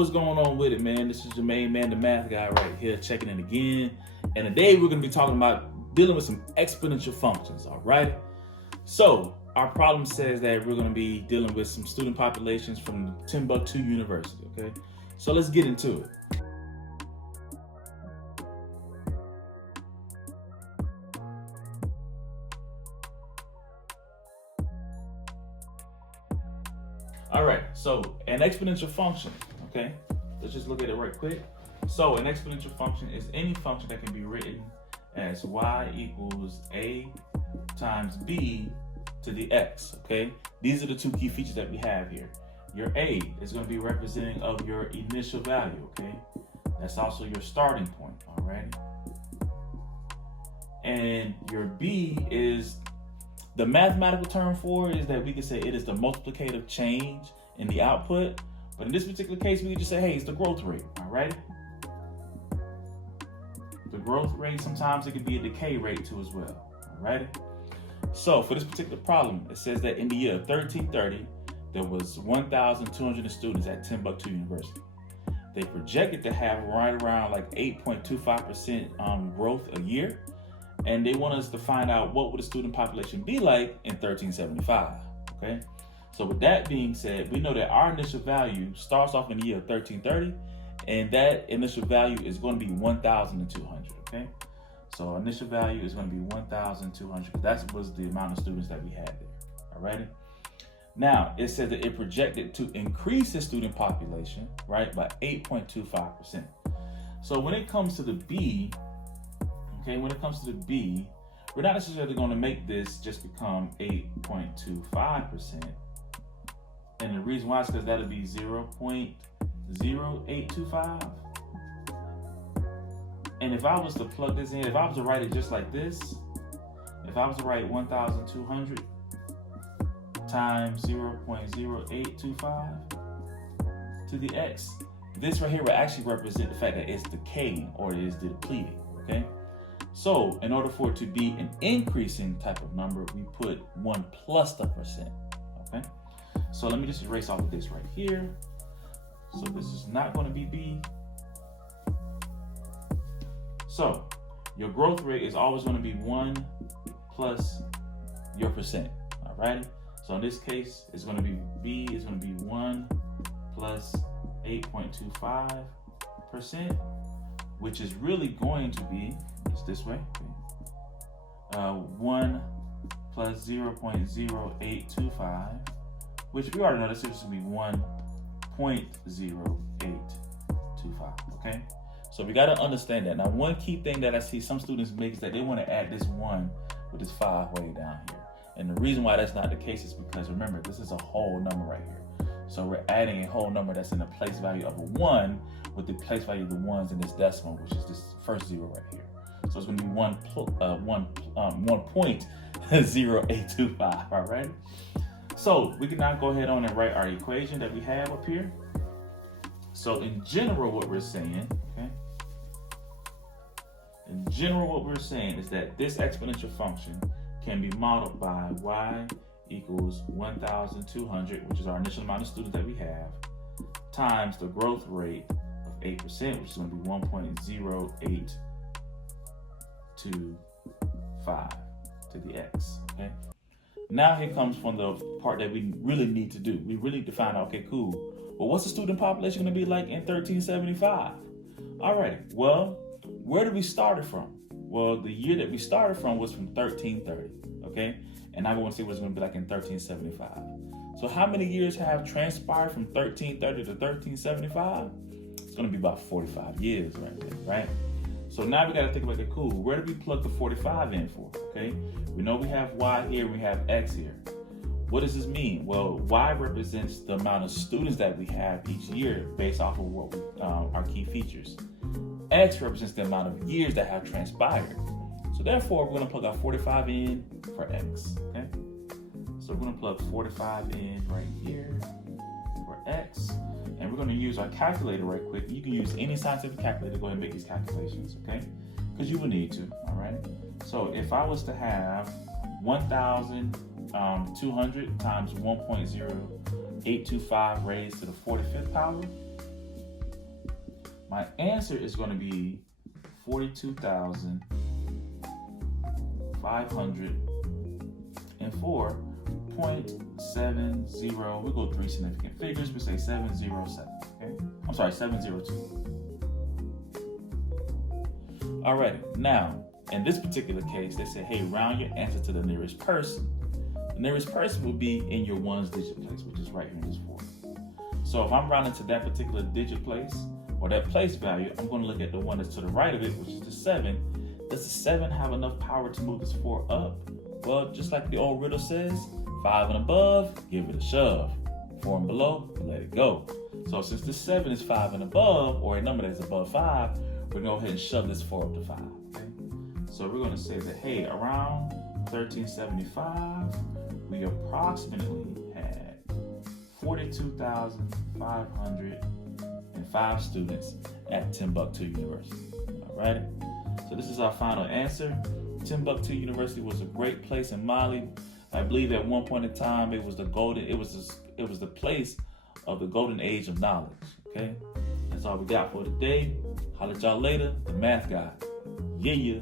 what's going on with it, man? This is your main man, the math guy right here, checking in again. And today we're going to be talking about dealing with some exponential functions, all right? So our problem says that we're going to be dealing with some student populations from Timbuktu University, okay? So let's get into it. All right, so an exponential function, okay? Let's just look at it right quick. So an exponential function is any function that can be written as y equals a times b to the x, okay? These are the two key features that we have here. Your a is going to be representing of your initial value, okay? That's also your starting point, all right? And your b is, the mathematical term for it is that we can say it is the multiplicative change in the output. But in this particular case, we can just say, hey, it's the growth rate, all right? The growth rate, sometimes it could be a decay rate too as well, all right? So for this particular problem, it says that in the year 1330, there was 1,200 students at Timbuktu University. They projected to have right around like 8.25% growth a year. And they want us to find out what would the student population be like in 1375, okay? So with that being said, we know that our initial value starts off in the year 1330, and that initial value is going to be 1,200, okay? So our initial value is going to be 1,200, because that was the amount of students that we had there, all right? Now, it says that it projected to increase the student population, right, by 8.25%. So when it comes to the B, okay, when it comes to the B, we're not necessarily going to make this just become 8.25%. And the reason why is because that'll be 0.0825. And if I was to plug this in, if I was to write it just like this, if I was to write 1,200 times 0.0825 to the x, this right here will actually represent the fact that it's decaying or it is depleting, okay? So in order for it to be an increasing type of number, we put 1 plus the percent, okay? So let me just erase all of this right here. So this is not going to be B. So your growth rate is always going to be 1 plus your percent, all right? So in this case, it's going to be B is going to be 1 plus 8.25%, which is really going to be, it's this way, okay. 1 plus 0.0825, which we already know this is going to be 1.0825, okay? So we got to understand that. Now, one key thing that I see some students make is that they want to add this 1 with this 5 way down here. And the reason why that's not the case is because, remember, this is a whole number right here. So we're adding a whole number that's in the place value of a 1 with the place value of the ones in this decimal, which is this first 0 right here. So it's going to be 1.0825, all right? So we can now go ahead on and write our equation that we have up here. So in general, what we're saying, okay? In general, what we're saying is that this exponential function can be modeled by y equals 1,200, which is our initial amount of students that we have, times the growth rate of 8%, which is going to be 1.0825 to the x, okay? Now here comes from the part that we really need to do. We really need to find out, okay, cool. Well, what's the student population going to be like in 1375? All right, well, where did we start it from? Well, the year that we started from was from 1330, okay? And now we want to see what it's going to be like in 1375. So how many years have transpired from 1330 to 1375? It's going to be about 45 years right there, right? So now we got to think about, okay, cool, where do we plug the 45 in for, okay? We know we have y here, we have x here. What does this mean? Well, y represents the amount of students that we have each year based off of what our key features. X represents the amount of years that have transpired. So therefore, we're going to plug our 45 in for x, okay? So we're going to plug 45 in right here for x. And we're going to use our calculator right quick. You can use any scientific calculator to go ahead and make these calculations, okay? Because you will need to, all right? So if I was to have 1,200 times 1.0825 raised to the 45th power, My answer is going to be 42,504.70. We'll go three significant figures. We say 707. Okay? I'm sorry, 702. Alrighty, now, in this particular case, they say, hey, round your answer to the nearest person. The nearest person will be in your ones digit place, which is right here in this 4. So if I'm rounding to that particular digit place, or that place value, I'm going to look at the one that's to the right of it, which is the 7. Does the 7 have enough power to move this 4 up? Well, just like the old riddle says, 5 and above, give it a shove. 4 and below, let it go. So since this 7 is 5 and above, or a number that's above 5, we're going to go ahead and shove this 4 up to 5. Okay? So we're going to say that, hey, around 1375, we approximately had 42,505 students at Timbuktu University. All right? So this is our final answer. Timbuktu University was a great place in Mali. I believe at one point in time it was the place of the golden age of knowledge. Okay? That's all we got for today. Holler at y'all later. The Math Guy. Yeah.